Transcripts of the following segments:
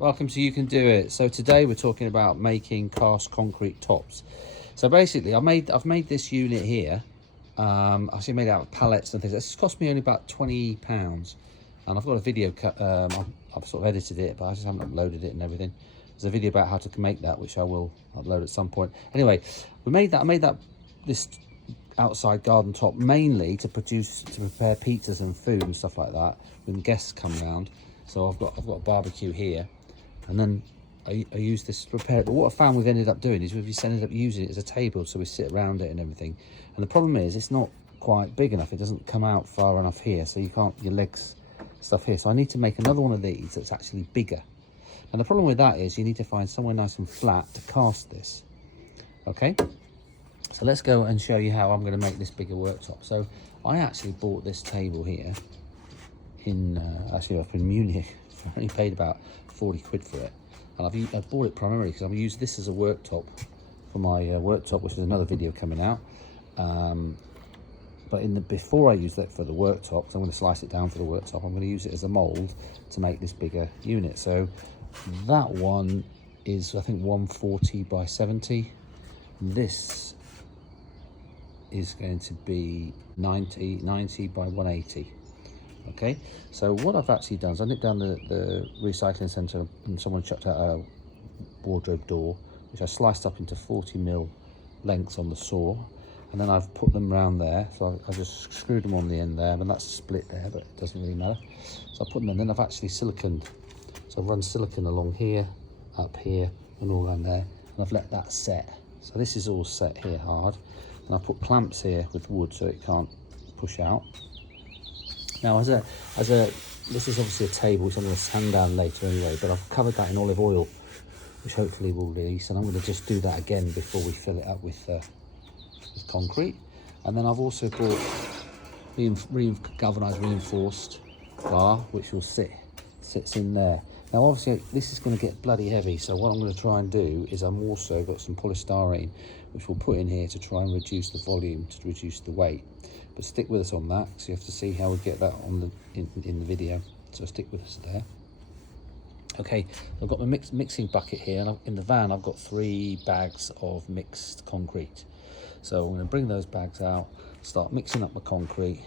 Welcome to You Can Do It. So today we're talking about making cast concrete tops. So basically I've made this unit here. I actually made it out of pallets and things. It's cost me only about £20, and I've got a video cut. I've sort of edited it, but I just haven't uploaded it and everything. There's a video about how to make that, which I will upload at some point. Anyway, I made this outside garden top mainly to prepare pizzas and food and stuff like that when guests come round. So I've got a barbecue here, and then I use this to prepare it. But what I found we've ended up doing is we've just ended up using it as a table, so we sit around it and everything. And the problem is it's not quite big enough. It doesn't come out far enough here, so you can't, your legs stuff here. So I need to make another one of these that's actually bigger. And the problem with that is you need to find somewhere nice and flat to cast this. Okay, so let's go and show you how I'm going to make this bigger worktop. So I actually bought this table here in actually up in Munich. I only paid about 40 quid for it, and I've bought it primarily because I'm using this as a worktop for my worktop, which is another video coming out. But before I use that for the worktop, so I'm going to slice it down for the worktop, I'm going to use it as a mould to make this bigger unit. So that one is, I think, 140 by 70. This is going to be 90 by 180. Okay, so what I've actually done is I nipped down the recycling centre and someone chucked out a wardrobe door, which I sliced up into 40mm lengths on the saw, and then I've put them round there. So I just screwed them on the end there, and that's split there, but it doesn't really matter. So I put them in, then I've actually siliconed. So I've run silicone along here, up here, and all around there, and I've let that set. So this is all set here hard, and I put clamps here with wood so it can't push out. Now, this is obviously a table which I'm going to sand down later anyway, but I've covered that in olive oil, which hopefully will release, and I'm going to just do that again before we fill it up with concrete. And then I've also bought galvanised reinforced bar, which will sits in there. Now, obviously, this is going to get bloody heavy, so what I'm going to try and do is I'm also got some polystyrene, which we'll put in here to try and reduce the volume, to reduce the weight. But stick with us on that, because you have to see how we get that on in the video. So stick with us there. Okay, I've got my mixing bucket here, and in the van I've got 3 bags of mixed concrete. So I'm going to bring those bags out, start mixing up my concrete.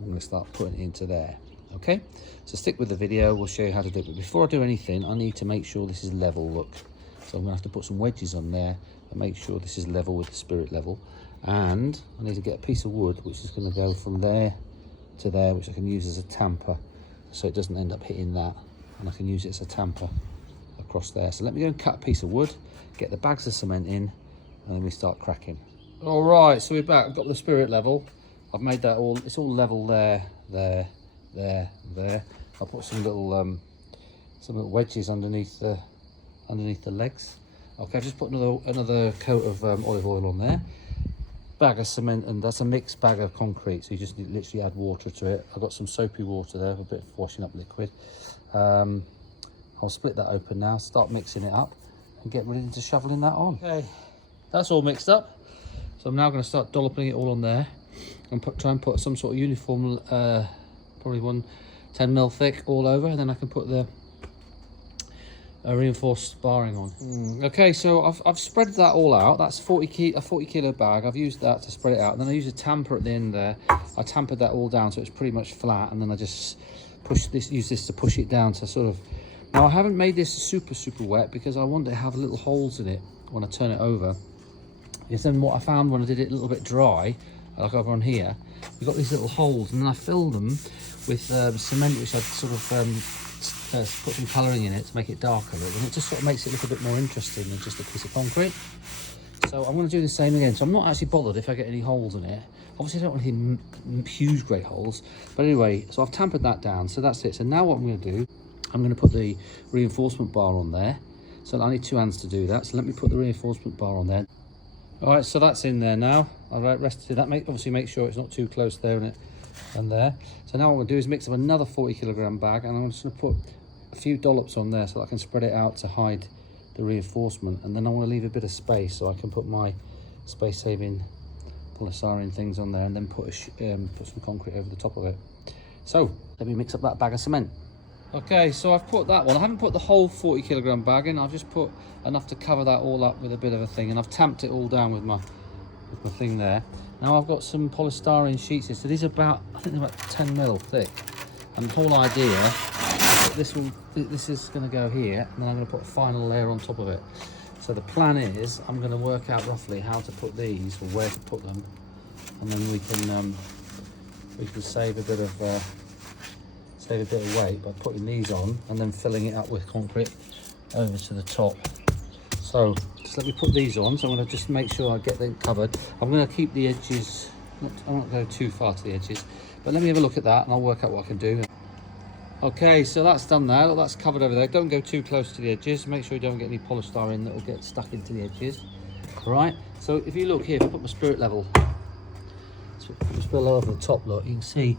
I'm going to start putting it into there. Okay, so stick with the video, we'll show you how to do it. But before I do anything, I need to make sure this is level, look. So I'm going to have to put some wedges on there and make sure this is level with the spirit level. And I need to get a piece of wood which is going to go from there to there, which I can use as a tamper, so it doesn't end up hitting that, and I can use it as a tamper across there. So let me go and cut a piece of wood, get the bags of cement in, and then we start cracking. All right, so we're back. I've got the spirit level. I've made that all, it's all level there. I'll put some little wedges underneath the legs. Okay, I've just put another coat of olive oil on there. Bag of cement, and that's a mixed bag of concrete, so you just literally add water to it. I've got some soapy water there, a bit of washing up liquid. I'll split that open now, start mixing it up, and get ready to shoveling that on. Okay, that's all mixed up, so I'm now going to start dolloping it all on there, and try and put some sort of uniform, probably 10mm thick all over, and then I can put the reinforced barring on. Okay, so I've spread that all out. That's a 40 kilo bag. I've used that to spread it out, and then I use a tamper at the end there. I tampered that all down so it's pretty much flat, and then I just use this to push it down to sort of. Now, I haven't made this super wet because I want to have little holes in it when I turn it over, because then what I found when I did it a little bit dry, like over on here, we've got these little holes, and then I filled them with cement, which I'd sort of put some colouring in it to make it darker, and it just sort of makes it look a bit more interesting than just a piece of concrete. So I'm going to do the same again. So I'm not actually bothered if I get any holes in it. Obviously I don't want any huge great holes, but anyway, so I've tampered that down, so that's it. So now what I'm going to do, I'm going to put the reinforcement bar on there. So I need 2 hands to do that, so let me put the reinforcement bar on there. All right, so that's in there now. All right, rest of that, obviously make sure it's not too close there and there. So now what I'm going to do is mix up another 40 kilogram bag, and I'm just going to put a few dollops on there so I can spread it out to hide the reinforcement, and then I want to leave a bit of space so I can put my space-saving polystyrene things on there, and then put some concrete over the top of it. So let me mix up that bag of cement. Okay, so I've put that one. I haven't put the whole 40 kilogram bag in. I've just put enough to cover that all up with a bit of a thing, and I've tamped it all down with my thing there. Now I've got some polystyrene sheets here. So these are about, I think they're about 10 mil thick. And the whole idea, this is going to go here, and then I'm going to put a final layer on top of it. So the plan is, I'm going to work out roughly how to put these, or where to put them, and then we can save a bit of weight by putting these on and then filling it up with concrete over to the top. So just let me put these on. So I'm going to just make sure I get them covered. I'm going to keep the edges, I won't go too far to the edges, but let me have a look at that and I'll work out what I can do. Okay, so that's done now. That's covered over there. Don't go too close to the edges. Make sure you don't get any polystyrene that will get stuck into the edges. All right, so if you look here, if I put my spirit level over the top, look, you can see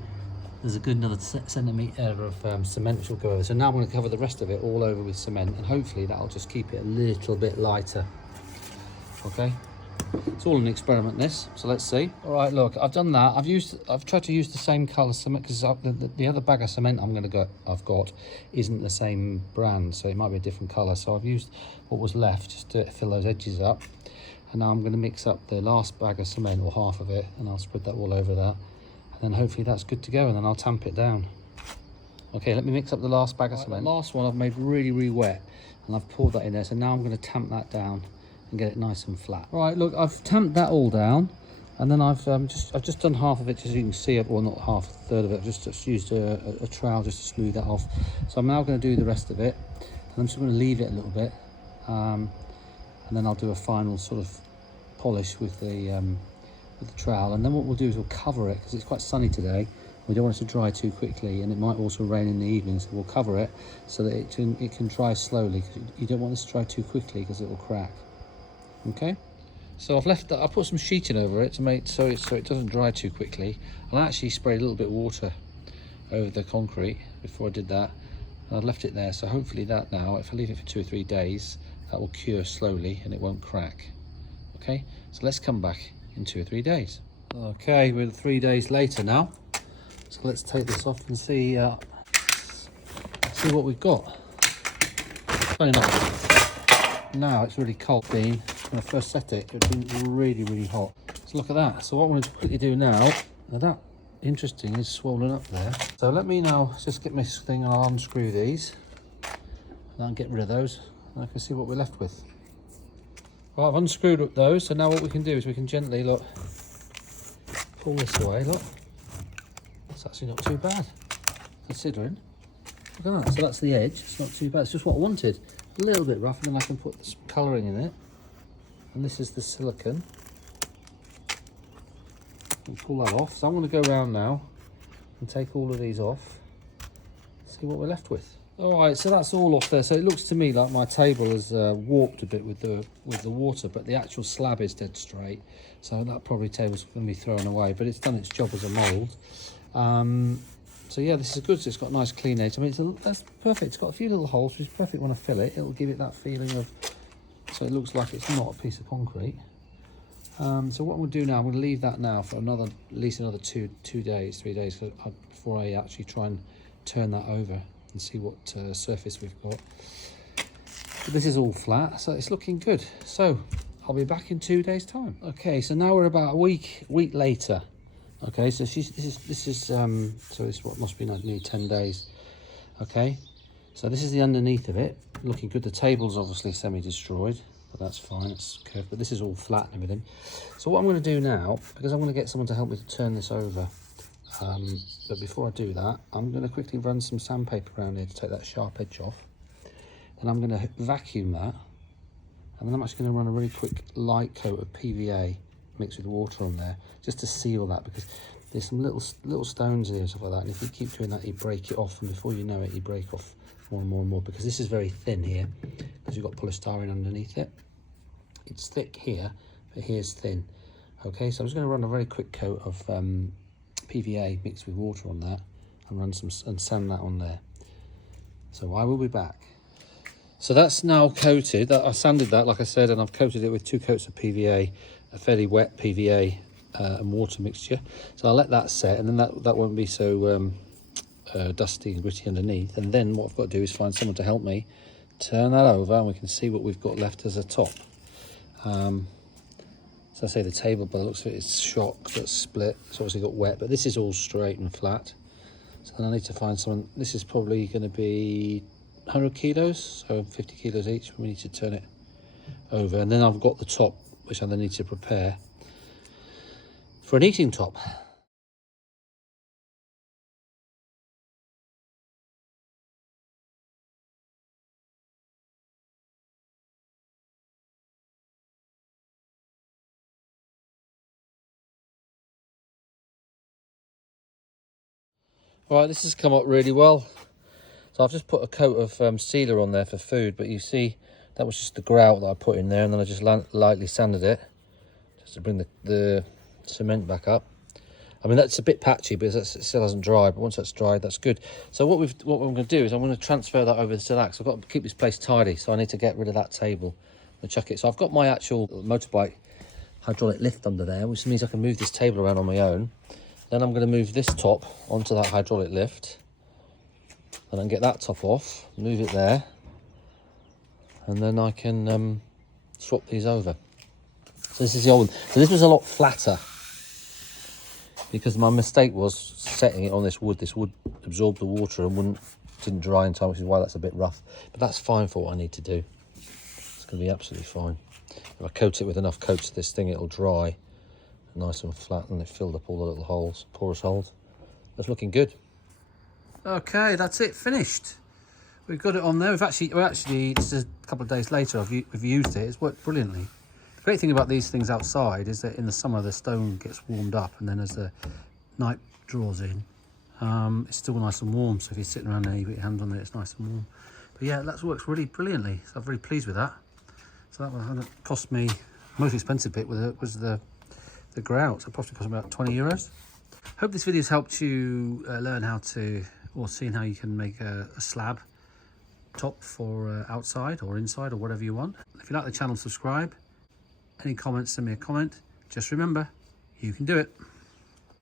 there's a good another centimetre of cement which will go over. So now I'm going to cover the rest of it all over with cement, and hopefully that'll just keep it a little bit lighter. Okay, it's all an experiment this, so let's see. All right, look, I've done that. I've tried to use the same colour cement because the other bag of cement I've got isn't the same brand, so it might be a different colour. So I've used what was left just to fill those edges up, and now I'm going to mix up the last bag of cement, or half of it, and I'll spread that all over that. And then hopefully that's good to go, and then I'll tamp it down. Okay, let me mix up the last bag of cement. The last one I've made really wet, and I've poured that in there. So now I'm going to tamp that down and get it nice and flat. All right, look, I've tamped that all down, and then I've just done half of it, just so you can see it, or not half, a third of it. I've just used a trowel just to smooth that off. So I'm now going to do the rest of it, and I'm just going to leave it a little bit, and then I'll do a final sort of polish with the trowel. And then what we'll do is we'll cover it, because it's quite sunny today. We don't want it to dry too quickly, and it might also rain in the evening, so we'll cover it so that it can dry slowly, because you don't want this to dry too quickly because it will crack. Okay, so I've left that. I put some sheeting over it to make so it doesn't dry too quickly. I actually sprayed a little bit of water over the concrete before I did that, and I've left it there. So hopefully that now, if I leave it for 2 or 3 days, that will cure slowly and it won't crack. Okay, so let's come back in 2 or 3 days. Okay, we're 3 days later now, so let's take this off and see what we've got. Funny enough, now it's really cold. When I first set it, it had been really hot. So look at that. So what I'm going to quickly do now that interesting is swollen up there. So let me now just get my thing, and I'll unscrew these and I'll get rid of those, and I can see what we're left with. Well, I've unscrewed those, so now what we can do is we can gently, look, pull this away. Look, that's actually not too bad considering. Look at that. So that's the edge. It's not too bad. It's just what I wanted. A little bit rough, and then I can put some colouring in it. And this is the silicone. We'll pull that off. So I'm going to go around now and take all of these off. See what we're left with. All right, so that's all off there. So it looks to me like my table has warped a bit with the water, but the actual slab is dead straight. So that probably table's going to be thrown away, but it's done its job as a mould. So yeah, this is good. So it's got a nice clean edge. I mean, that's perfect. It's got a few little holes, which is perfect when I fill it. It'll give it that feeling of, so it looks like it's not a piece of concrete. So what we'll do now, I'm going to leave that now for at least another 3 days before I actually try and turn that over and see what surface we've got. But this is all flat, so it's looking good. So I'll be back in 2 days' time. Okay, so now we're about a week later. Okay, so this is what must be nearly 10 days. Okay, so this is the underneath of it, looking good. The table's obviously semi-destroyed, but that's fine, it's curved, but this is all flat and everything. So what I'm going to do now, because I'm going to get someone to help me to turn this over, but before I do that, I'm going to quickly run some sandpaper around here to take that sharp edge off. Then I'm going to vacuum that, and then I'm actually going to run a really quick light coat of PVA mixed with water on there, just to seal that, because there's some little stones here and stuff like that, and if you keep doing that, you break it off, and before you know it, you break off more and more and more, because this is very thin here, because you've got polystyrene underneath it. It's thick here, but here's thin. Okay, so I'm just going to run a very quick coat of PVA mixed with water on that, and sand that on there. So I will be back. So that's now coated. I sanded that, like I said, and I've coated it with 2 coats of PVA, a fairly wet PVA and water mixture. So I'll let that set, and then that won't be so dusty and gritty underneath. And then what I've got to do is find someone to help me turn that over, and we can see what we've got left as a top. So I say the table, by the looks of it, it's shock that's split. It's obviously got wet, but this is all straight and flat. So then I need to find someone. This is probably going to be 100 kilos, so 50 kilos each. We need to turn it over, and then I've got the top, which I then need to prepare for an eating top. Right, this has come up really well. So I've just put a coat of sealer on there for food, but you see that was just the grout that I put in there, and then I just lightly sanded it just to bring the cement back up. I mean, that's a bit patchy, but it still hasn't dried, but once that's dried, that's good. So what I'm going to do is I'm going to transfer that over to Silax. I've got to keep this place tidy, so I need to get rid of that table and chuck it. So I've got my actual motorbike hydraulic lift under there, which means I can move this table around on my own. Then I'm going to move this top onto that hydraulic lift, and then get that top off, move it there, and then I can swap these over. So this is the old one. So this was a lot flatter, because my mistake was setting it on this wood. This wood absorbed the water and didn't dry in time, which is why that's a bit rough. But that's fine for what I need to do. It's going to be absolutely fine. If I coat it with enough coats of this thing, it'll dry nice and flat, and it filled up all the little holes, porous holes. That's looking good. Okay, that's it, finished. We've got it on there. We've actually this is a couple of days later, we've used it. It's worked brilliantly. The great thing about these things outside is that in the summer the stone gets warmed up, and then as the night draws in, it's still nice and warm. So if you're sitting around there, you put your hand on it, it's nice and warm. But yeah, that works really brilliantly. So I'm very pleased with that. So that cost me, the most expensive bit was the grout. So it probably cost me about 20 euros. Hope this video's helped you learn how to, or seeing how you can make a slab top for outside or inside or whatever you want. If you like the channel, subscribe. Any comments, send me a comment. Just remember, you can do it.